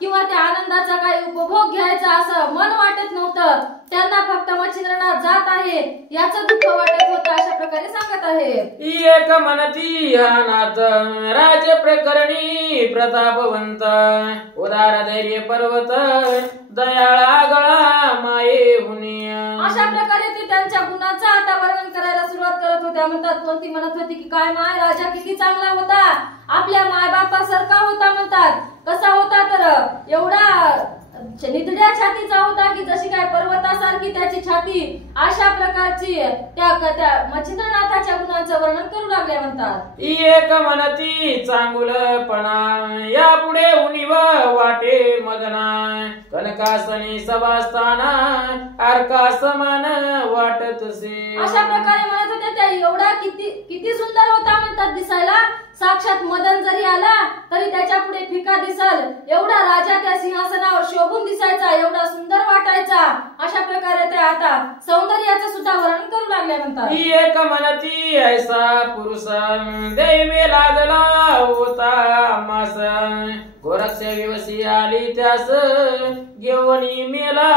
किंवा त्या आनंदाचा काही उपभोग घ्यायचा असं मन वाटत नव्हतं. त्यांना फक्त मच्छिंद्रनाथ जात आहे याचं दुःख वाटत होतं. अशा प्रकारे सांगत आहे. एक म्हणती हा नाथ राज प्रकरणी प्रतापवंत उदार धैर्य पर्वत दयाळा गळा माये हुनी. अशा प्रकारे ते त्यांच्या गुणांचं आता वर्णन करायला सुरुवात करत होत्या. म्हणतात कोणती म्हणत होती की काय माय राजा किती चांगला होता, आपल्या मायबापासारखा होता. म्हणतात कसा होता तर एवढा निधड्या छातीचा होता की जशी काय पर्वतासारखी त्याची छाती. अशा प्रकारची त्या मच्छिंद्रनाथाच्या गुणांचं वर्णन करू लागले. म्हणतात एक म्हणती चांगुलपणा यापुढे उणीव वाटे मदना कनकासनी सभास्थाना अर्का समान वाटतसे. अशा प्रकारे म्हणत होते त्या एवढा किती सुंदर होता. म्हणतात दिसायला साक्षात मदन जरी आला तरी त्याच्या पुढे फिका दिसल एवढा राजा त्या सिंहासनावर शोभून दिसायचा, एवढा सुंदर वाटायचा. अशा प्रकारे ते आता सौंदर्याचं सुद्धा वर्णन करू लागले. म्हणतात एक म्हणती ऐसा पुरुष दैवे लादला होता आम्हास गोरक्ष विवशी आली त्यास घेऊनी मेला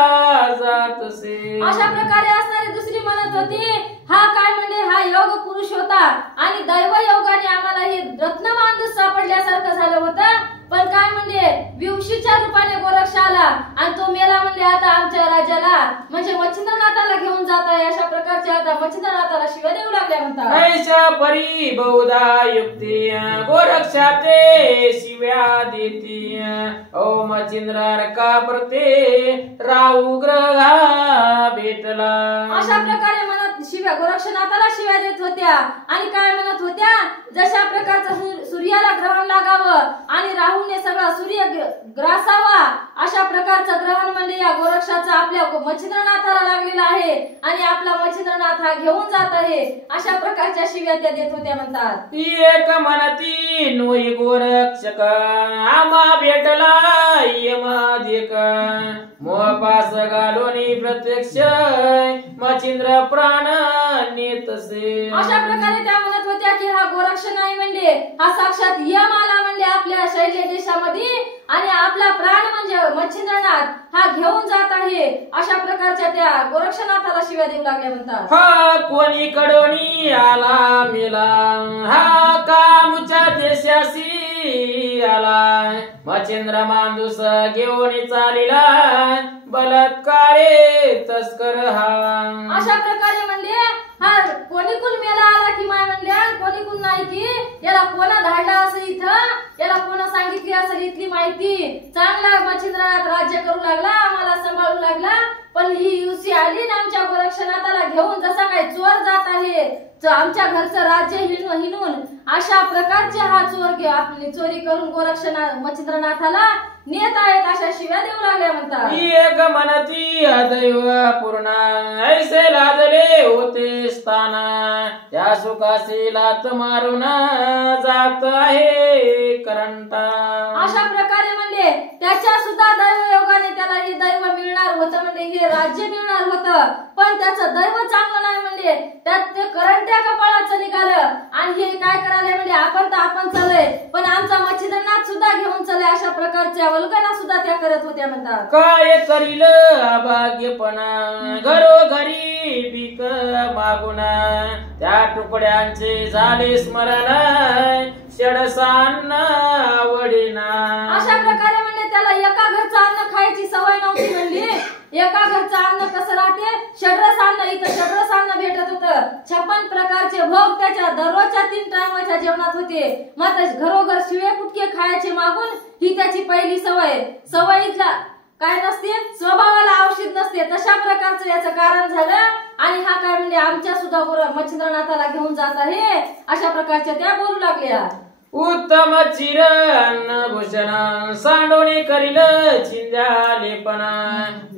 जातसे. अशा प्रकारे असणारी दुसरी म्हणत होती हा काय म्हणजे हा योग पुरुष होता आणि दैव योगाने आम्हाला हे रत्नमांदूस सापडल्यासारखं झालं होतं. पण काय म्हणजे विवशीच्या रूपाने गोरक्ष आला आणि तो मेला. म्हणजे आता आमच्या राजाला म्हणजे मच्छिंद्रनाथाला घेऊन जात आहे. अशा प्रकारच्या आता मच्छिंद्रनाथाला शिव्या देऊ लागल्या. म्हणतात ऐशा परी बहुधा युक्ती गोरक्षा ते शिव्या देती ओ मच्छिंद्र का प्रते राहू ग्रहा भेटला. अशा प्रकारे म्हणत शिव्या गोरक्षनाथाला शिव्या देत होत्या. आणि काय म्हणत होत्या जशा प्रकारचं सूर्याला ग्रहण लागावं आणि राहूने सगळा सूर्य ग्रासावा अशा प्रकारचं ग्रहण म्हणजे या गोरक्षाचा आपल्या मच्छिंद्रनाथाला लागलेला आहे आणि आपला मच्छिंद्रनाथ हा घेऊन जात आहे. अशा प्रकारच्या शिव्या त्या देत होत्या. म्हणतात एक म्हणती नोई गोरक्षक आम्हा भेटला यमाधिक मोहपास घालोनी प्रत्यक्ष मच्छिंद्र प्राण नेतसे. अशा प्रकारे त्या म्हणत होत्या की हा गोरक्ष नाही म्हणजे हा साक्षात यम आला म्हणजे आपल्या शैल्य देशामध्ये आणि आपला प्राण म्हणजे मच्छिंद्रनाथ हा घेऊन जात आहे. अशा प्रकारच्या त्या गोरक्षनाथाला शिव्या देऊ लागल्या. म्हणतात हा कोणी कडोनी आला मेला हा कामुच्या देशासी आला मच्छिंद्र मांदूस घेऊन चालिला बलात्कारे तस्कर हा. अशा प्रकारे म्हणजे हा कोणी कोण मेला आला की माय म्हणल्या कोणी कोण नाही की याला कोणा धाडला असं इथं याला कोणा सांगितली असेल इथली माहिती. चांगला मच्छिंद्रनाथ राज्य करू लागला, आम्हाला सांभाळू लागला. पण ही युसी आली ना आमच्या गोरक्षनाथाला घेऊन जसा काही चोर जात आहे आमच्या घरचं राज्य हिनून अशा प्रकारचे हा चोर आपली चोरी करून गोरक्षनाथ मच्छिंद्रनाथाला नेत आहेत. अशा शिव्या देऊ लागल्या. म्हणतात एक म्हणती अदैव पूर्ण ऐसे लादले होते स्थाना त्या सुखासी लात मारून जात आहे करंटा. अशा प्रकारे म्हणले त्याच्या सुद्धा दैव योगाने त्याला हे दैव मिळणार होतं म्हणजे हे राज्य मिळणार होतं. पण त्याचं दैव चांगलं नाही म्हणजे त्यात ते करंट्या कपाळाचं निघालं आणि हे काय करायला म्हणजे आपण चालय पण आमचा मच्छिंद्रनाथ सुद्धा घेऊन चालय. अशा प्रकारच्या वल्गना सुद्धा त्या करत होत्या. म्हणतात काय करील अभाग्यपणा घरोघरी भीक मागून त्या तुकड्यांचे झाले स्मरण षडसान्न आवडीना. अशा प्रकारे म्हणजे त्याला एका घरचं अन्न खायची सवय नव्हती. म्हणली एका घरचं अन्न कसं राहते षड्रस अन्न, इथं षड्रस अन्न भेटत होतं. 56 प्रकारचे भोग त्याच्या दररोजच्या 3 टायमाच्या जेवणात होते. मात्र घरोघर शिळे कुटके खायचे मागून ही त्याची पहिली सवयीतला काय नसते स्वभावाला औषध नसते तशा प्रकारचं याचं कारण झालं. आणि हा काय म्हणजे आमच्या सुद्धा मच्छिंद्रनाथाला घेऊन जात आहे. अशा प्रकारच्या त्या बोलू लागल्या. उत्तम चिर अन्नभूषण सांडोणी करील चिंध्या लेपण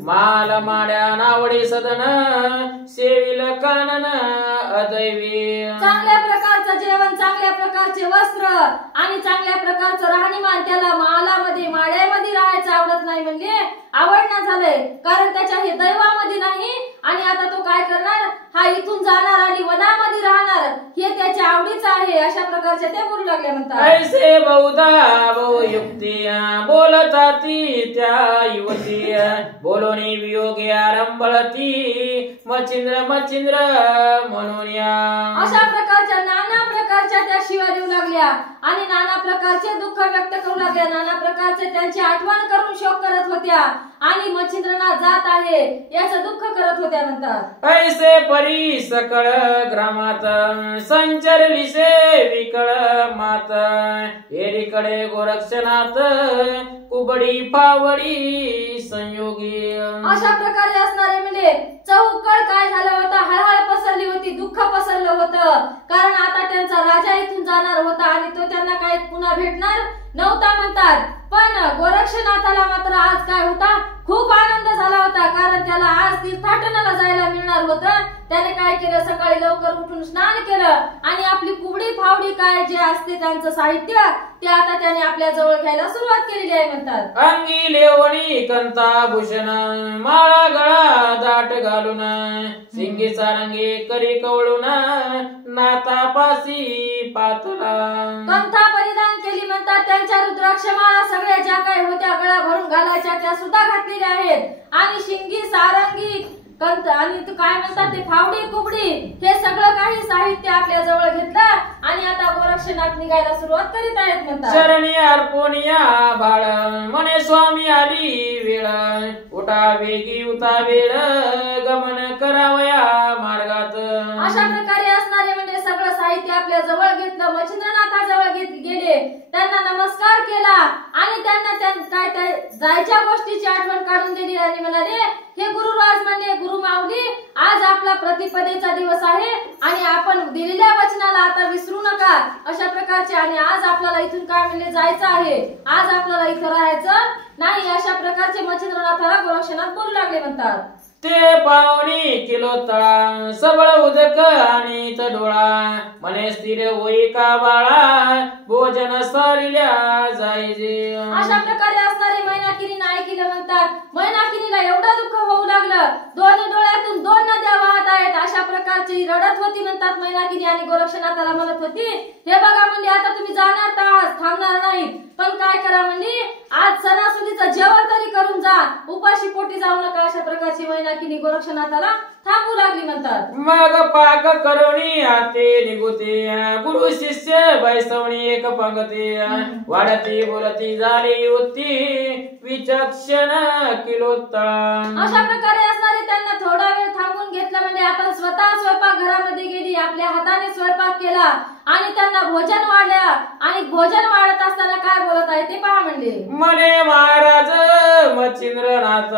माल माड्या नावडे सदन सेविल कानन अदैवी. चांगल्या प्रकारचं जेवण, चांगल्या प्रकारचे वस्त्र आणि चांगल्या प्रकारचं राहणीमान त्याला मालामध्ये माड्यामध्ये राहायचं आवडत नाही. म्हणजे आवडणं झालंय कारण त्याच्या हे दैवामध्ये नाही. आणि आता तो काय करणार हा इथून जाणार आणि वनामध्ये राहणार हे त्याच्या आवडीचं आहे. अशा प्रकारच्या त्या बोलू लागल्या. म्हणतात ऐसे बहुधा बहुयुक्ती बोल बोलताती त्या युवती बोलोनी वियोगे आरंभळती मच्छिंद्र मच्छिंद्र म्हणून या. अशा प्रकारच्या नाना प्रकारच्या त्या शिव्या देऊ लागल्या आणि नाना प्रकारचे दुःख व्यक्त करू लागल्या, नाना प्रकारचे त्यांची आठवण करून शोक करत होत्या आणि मच्छिंद्रनाथ जात आहे याचं दुःख करत होत्या. म्हणतात ऐसे परी सकळ ग्रामात संचरलिसे विकळ मात एरीकडे गोरक्षनाथ कुबडी पावडी संयोगी. अशा प्रकारे असणारे म्हणजे चौकळ काय झालं होतं, हळहळ पसरली होती, दुःख पसरलं होतं. कारण आता त्यांचा राजा इथून जाणार होता आणि तो त्यांना काय पुन्हा भेटणार नव्हता म्हणतात. पण गोरक्षनाथाला मात्र आज काय होता, खूप आनंद झाला होता. कारण त्याला आज तीर्थाटनाला जायला मिळणार होतं. त्याने काय केलं, सकाळी लवकर उठून स्नान केलं आणि आपली कुबडी फावडी काय जे असते त्यांचं साहित्य ते आता त्याने आपल्या जवळ घ्यायला सुरुवात केलेली आहे. म्हणतात अंगी लेवणी कंताभूषण माळा गळा दाट घालून सिंगीचा रंगी करी कवळून नातापासी पातला. कंथा परिधान केली म्हणतात. त्यांच्या रुद्राक्ष माळा सगळ्या ज्या काही होत्या गळा भरून घालायच्या त्या सुद्धा घातलेल्या आहेत आणि शिंगी सारंगी कंठ आणि काय म्हणतात ते फावडी कुबडी हे सगळं काही साहित्य आपल्या जवळ घेतलं आणि आता गोरक्षनाथ निघायला सुरुवात करीत आहेत. म्हणतात चरणी अर्पणिया बाळ म्हणे स्वामी आली वेळ उठा वेगी उता वेळ गमन करावया मार्गात. अशा प्रकारे असणारे म्हणजे सगळं साहित्य आपल्या जवळ घेतलं, मच्छिंद्रनाथाजवळ गेले, त्यांना नमस्कार केला आणि त्यांना काय जायच्या गोष्टीची आठवण काढून दिली आणि म्हणाले हे गुरुराज म्हणले गुरु माऊली आज आपला प्रतिपदेचा दिवस आहे आणि आपण दिलेल्या वचनाला आता विसरू नका अशा प्रकारचे. आणि आज आपल्याला इथून काय म्हणले जायचं आहे, आज आपल्याला इथं राहायचं नाही अशा प्रकारचे मच्छिंद्रनाथाला गोरक्षनाथ बोलू लागले. म्हणतात ते पावणी किलो तळा सबळ उदक आणि डोळा म्हणे स्थिर होई का बाळा भोजन सरिल्या जायजे. अशा प्रकारे असणारे मैनाकिनी नाही केलं. म्हणतात मैनाकिनीला एवढं दुःख होऊ लागलं, दोन्ही डोळ्यातून दोन नद्या वाहत आहेत अशा प्रकारची रडत होती. म्हणतात मैनाकिनी आणि गोरक्षनाथाला म्हणत होती हे बघा म्हणजे आता तुम्ही जाणार आहात, थांबणार नाही, पण काय करा म्हणजे आज सणासुदीचं जेवण तरी करून जा, उपाशी पोटी जाऊ नका अशा प्रकारची मैनाकिनी गोरक्षनाथाला थांबू लागली. म्हणतात मग पाक करुणी आते निघुते गुरु शिष्य बैसवणी एक पंगती वाढती बोलती झाली होती विचक्षण किलो तळा. अशा प्रकारे असणारे त्यांना थोडा वेळ थांबून घेतलं म्हणजे आपण स्वतः स्वयंपाक घरामध्ये गेली, आपल्या हाताने स्वयंपाक केला आणि त्यांना भोजन वाढल्या आणि भोजन वाढत असताना काय बोलत आहे ते पहा. म्हणले म्हणे महाराज मच्छिंद्रनाथ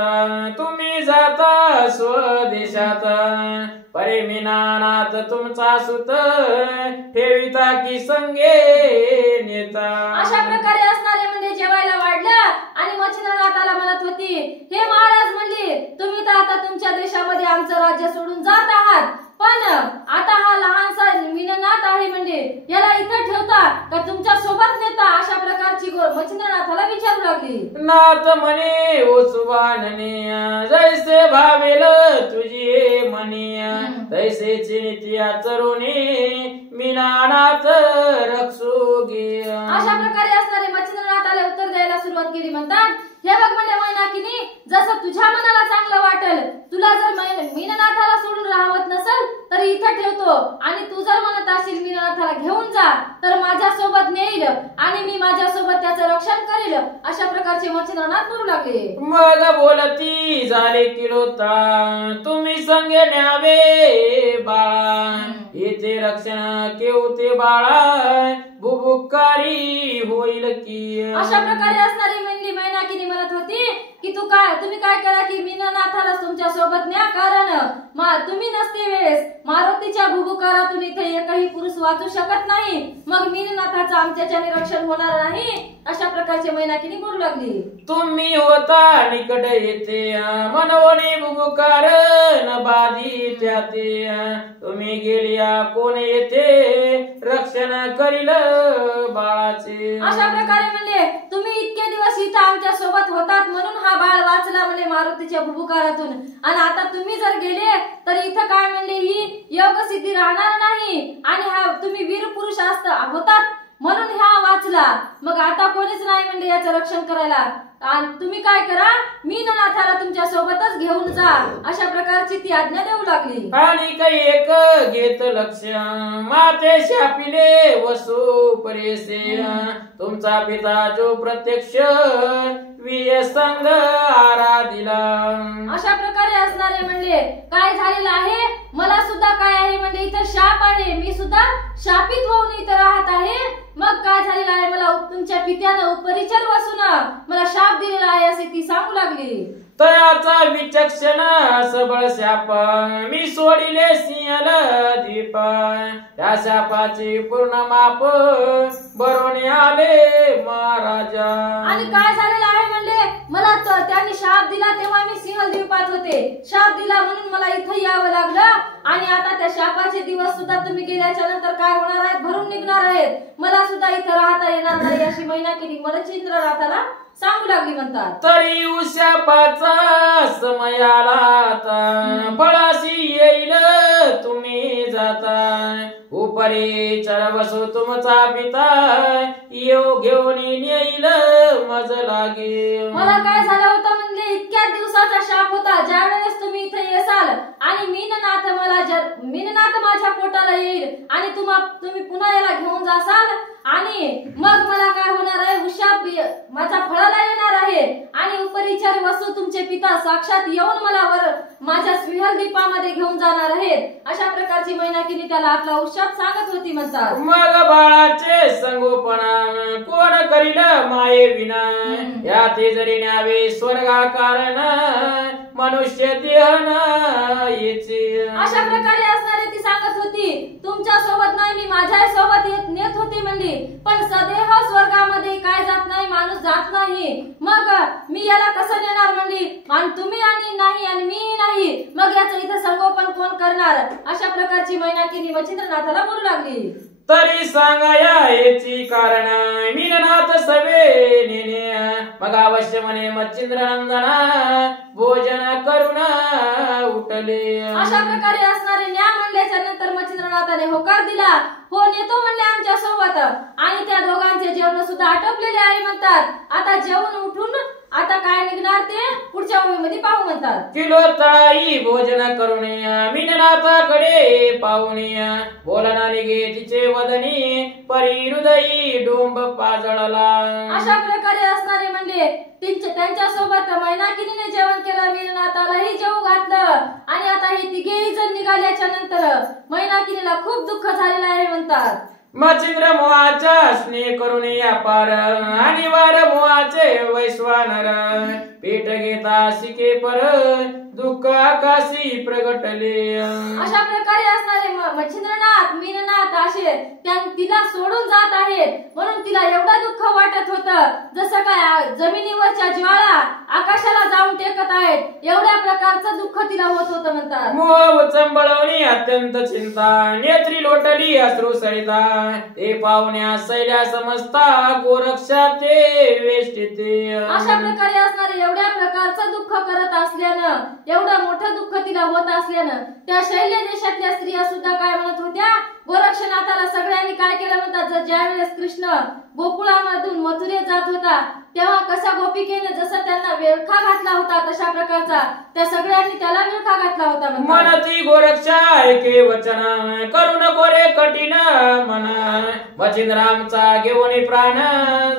तुम्ही जाता स्वदेशात परे मीनानाथ तुमचा सुत ठेविता की संगे नेता. अशा प्रकारे असणारे म्हणजे जेवायला वाढलं आणि मच्छिंद्रनाथाला म्हणत होती हे महाराज म्हणले तुम्ही तर आता तुमच्या देशामध्ये आमचं राज्य सोडून जात आहात, पण आता हा लहानसा मीननाथ आहे म्हणजे याला इथं ठेवता का तुमच्या सोबत नेता अशा प्रकारची मच्छिंद्रनाथाला विचारू लागली. नाथ म्हणे ओ सुबानने जैसे भावेल तुझी म्हणे तैसे चिनिती चरुणी मीनानाथ रक्षोगी. अशा प्रकारे असणारे मच्छिंद्रनाथाला उत्तर द्यायला सुरुवात केली. म्हणतात हे बघ म्हणजे मैनाकिनी जसं तुझ्या मनाला चांगलं वाटेल, तुला जर मीननाथाला सोडून राहत नसेल तर इथं ठेवतो आणि तू जर म्हणत असेल मीननाथाला घेऊन जा तर माझ्या सोबत नेईल आणि मी माझ्या सोबत त्याचं रक्षण करील अशा प्रकारचे मच्छिंद्रनाथ बोलू लागले. मग बोलती झाले किलो तळा तुम्ही संगे न्यावे बाळा येथे रक्षण केवते बाळा बुबुकारी होईल की. अशा प्रकारे असणारी म्हणली मैनाकिनी म्हणत होती की तुम्ही काय करा की मीननाथाला तुमच्या सोबत न्या, कारण तुम्ही नसते वेळेस मारुतीच्या भुभुकारातून इथे एकही पुरुष वाचू शकत नाही, मग मीननाथाचं आमच्याच्याने रक्षण होणार नाही अशा प्रकारचे मैनाकिनी बोलू लागली. तुम्ही होता निकट येते मनवणे भुभुकार न बाधी त्याते तुम्ही गेलिया कोण येथे रक्षण करील बाळाचे. अशा प्रकारे म्हणले तुम्ही इतके दिवस इथं आमच्या सोबत होतात म्हणून हा बाळ वाचला म्हणजे मारुतीच्या भुभुकारातून, आणि आता तुम्ही जर गेले तर इथं काय म्हणले ही योग सिद्धी राहणार नाही आणि हा तुम्ही वीर पुरुष होतात म्हणून ह्या वाचला. मग आता कोणीच नाही म्हणजे याचं रक्षण करायला. आणि तुम्ही काय करा, मीननाथाला तुमच्या सोबतच घेऊन जा, अशा प्रकारची ती आज्ञा देऊ लागली. आणि काही एक घेत लक्ष माते शापिले वसु परेसे तुमचा पिता जो प्रत्यक्ष वियसंग आराधिला. अशा प्रकारे असणारे म्हणले काय झालेलं आहे, मला सुद्धा काय आहे म्हणजे इथं शाप आहे, मी सुद्धा शापित होऊन इथं राहत आहे. मग काय झालेलं आहे, मला तुमच्या पित्यानं उपरिचर वासून मला शाप दिलेला आहे असे ती सांगू लागली. तयाचा विचक्षण सबळ शाप मी सोडिले सिंहल दीप त्या शापाची पूर्ण माप बरोणे आले महाराजा. आणि काय झालेलं आहे म्हणले मला त्यांनी शाप दिला तेव्हा मी सिंहल द्वीपात होते, शाप दिला म्हणून मला इथं यावं लागलं. आणि आता त्या शापाचे दिवस सुद्धा तुम्ही गेल्याच्या नंतर काय होणार आहेत, भरून निघणार आहेत, मला सुद्धा इथं राहता येणार नाही अशी मैनाकिनी मच्छिंद्रनाथाला सांगू लागली. म्हणतात तरी उशापाचा समय आला फळाशी येईल तुम्ही जाता उपरी चर बसू तुमचा पिता येऊ घेऊन येईल मज लागे. मला काय झालं होतं म्हणजे इतक्या दिवसाचा शाप होता, ज्या वेळेस तुम्ही इथे येसाल आणि मीननाथ माझ्या पोटाला येईल आणि तुम्ही पुन्हा याला घेऊन जासाल आणि मग मला काय होणार आहे, उशाप माझा फळाला येणार आहे आणि उपरिचार वसू तुमचे पिता साक्षात येऊन मला माझ्या स्विहल दीपामध्ये घेऊन जाणार आहेत, अशा प्रकारची मैनाकिनी त्याला आपला उशाप सांगत होती. म्हणतात मग बाळाचे संगोपना कोण करील माये विना या ते जरी न्यावे स्वर्गा कारण मनुष्य देहन येचे. अशा प्रकारे असणारे ती सांगत होती तुमच्या सोबत नाही मी माझ्या सोबत नेत होती म्हणली, पण सदेह स्वर्गामध्ये काय जात नाही, माणूस जात नाही. मग मी याला कसं नेणार म्हणली, आणि तुम्ही आणि नाही आणि मी नाही, मग याचं इथं संगोपन कोण करणार, अशा प्रकारची मैनाकिनी मच्छिंद्रनाथाला बोलू लागली. तरी सांगाया याची कारण मीननाथ सवे नेने मग अवश्य म्हणे मच्छिंद्रनंदना भोजन करून उठले. अशा प्रकारे असणारे न्या म्हणल्याच्या नंतर मच्छिंद्रनाथाने होकार दिला, हो नेतो म्हणले आमच्या सोबत. आणि त्या दोघांचे जेवण सुद्धा आटोपलेले आहे. म्हणतात आता जेवण उठून आता काय निघणार ते पुढच्या ओळीमध्ये पाहू. म्हणतात किलो तळाई भोजन करून मीननाथाकडे पाहुणे बोलना निघे तिचे वदनी परी हृदयी डोंब पाजळला. अशा प्रकारे असणारे म्हणले त्यांच्या सोबत मैनाकिनीने जेवण केलं, मीननाथालाही जेवू घातलं आणि आता हे तिघेही जण निघाल्याच्या नंतर मैनाकिनीला खूप दुःख झालेलं आहे. म्हणतात मच्छिंद्र मोहाचा स्नेह करून या पार आणि वार मोहाचे वैश्वानर पीठ घेता शिके पर दुःख आकाशी प्रगटले. अशा प्रकारे असणारे मच्छिंद्रनाथ मीननाथ असे तिला सोडून जात आहेत म्हणून तिला एवढं दुःख वाटत होतं जसं काय जमिनीवरच्या ज्वाळा आकाशाला जाऊन टेकत आहेत, एवढ्या प्रकारचं दुःख तिला होत होतं. म्हणतात मोह चंबळवणी अत्यंत चिंता नेत्री लोटली अश्रू सरिता ते पाहुण्या सैल्या समजता गोरक्षा ते वेष्टिते. अशा प्रकारे असणारे एवढ्या प्रकारचं दुःख करत असल्यानं, एवढं मोठं दुःख तिला होत असल्यानं त्या शैल्य देशातल्या स्त्रिया सुद्धा काय म्हणत होत्या, गोरक्षनाथाला सगळ्यांनी काय केलं. म्हणतात ज्या वेळेस कृष्ण गोकुळामधून मथुरेत जात होता तेव्हा कसा गोपिकेने जसं त्यांना विळखा घातला होता तशा प्रकारचा त्या सगळ्यांनी त्याला विळखा घातला होता. मनती गोरक्षा ऐके वचन करू नको रे कठीण मन मच्छिंद्रामचा घेऊन प्राण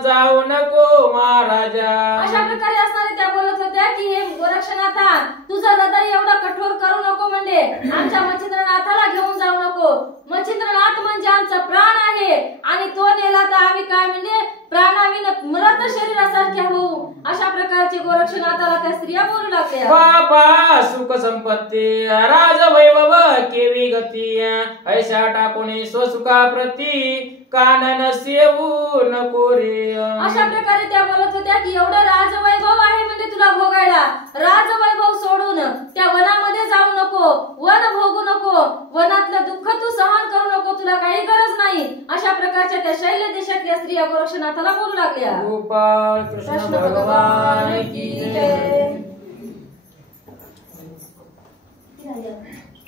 जाऊ नको महाराजा. अशा प्रकारे असणारे त्या बोलत होत्या की हे गोरक्षनाथा तुझं हृदय एवढं कठोर करू नको, म्हणजे आमच्या मच्छिंद्रनाथाला घेऊन जाऊ नको. मच्छिंद्रनाथ म्हणजे आमचा प्राण आहे आणि तो नेला तर आम्ही काय म्हणजे प्राणाविन मृत शरीरासारख्या होऊ, अशा प्रकारचे गोरक्षनाथाला त्या स्त्रिया बोलू लागल्या. बापा सुख संपत्ती राज वैभव केवी गती ऐशा टाकून स्वसुखा प्रती कानन सेवू नको रे. अशा प्रकारे त्या बोलत होत्या की एवढं राजवैभव आहे म्हणजे तुला भोगायला, राजवैभव सोडून त्या वनामध्ये जाऊ नको, वन भोगू नको, वनातलं दुःख तू सहन करू नको, तुला काही गरज नाही, अशा प्रकारच्या त्या शैल्य देशातल्या स्त्रिया गोरक्षनाथाला बोलू लागल्या. गोपाळ कृष्ण भगवान की जय.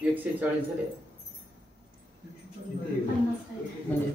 140 झाले म्हणजे